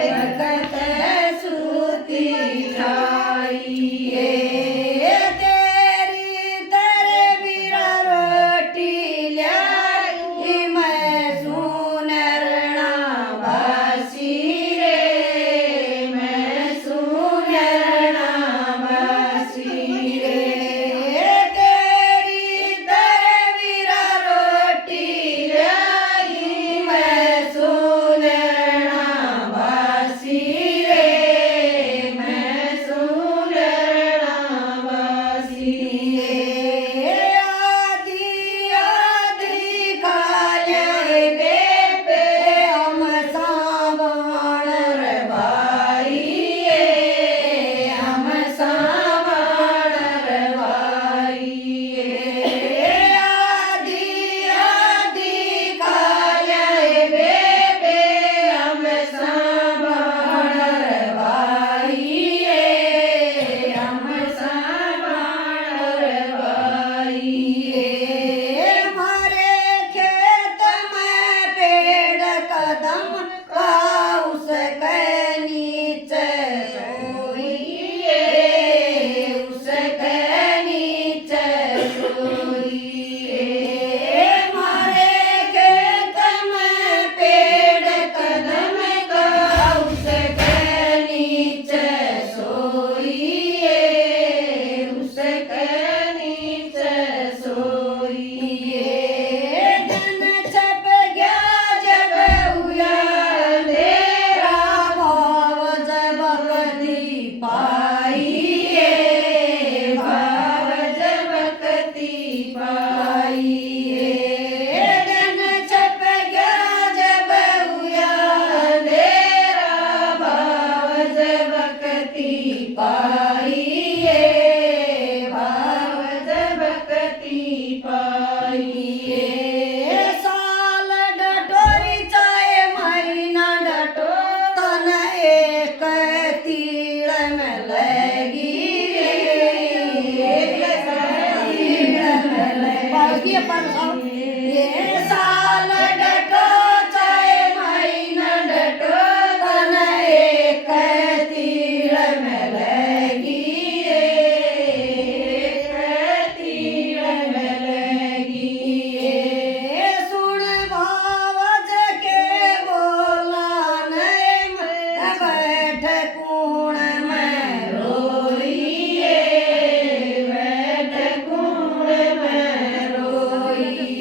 भगत सूती खाइए तेरी तेरे बीरा रोटी लाई मैं सुनरना बासी रे मैं सुनरना बासी रे तेरी तेरे बीरा रोटी लाई मैं सुनरना बासी रे मैं सुनरना बासी रे आदि आदि काले बेबे हम सावण रे भाई हम सावण रे भाई आदि आदि काले बेबे हम सावण रे भाई हम सावण रे भाई हमारे खेत में पेड़ कदम का उसके नीचे सोइए उसके नीचे सोइए हमारे खेत में पेड़ कदम का उसके नीचे सोइए उसके नीचे सोइए दिन छप गया जब हुआ अंधेरा भाव जब कदी पाइए भाव जब कदी पाइए दिन छप गया जब हुआ अंधेरा भाव जब कदी पाइए भाव जब कदी पाइए साल डटोरी चाहे महीना डटो तन एक तीड़ में लगी एक तीड़ में लगी ये साल डटो चाहे महीना डटो तन एक तीड़ में लगी एक तीड़ में लगी सुन भावज के बोला नहीं मैं बैठ कूण में रोइए बैठ कूण में रोइए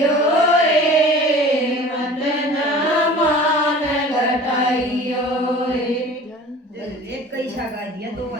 घटाइयो रे मत न मान घटाइयो रे। एक कैसा गा दिया 2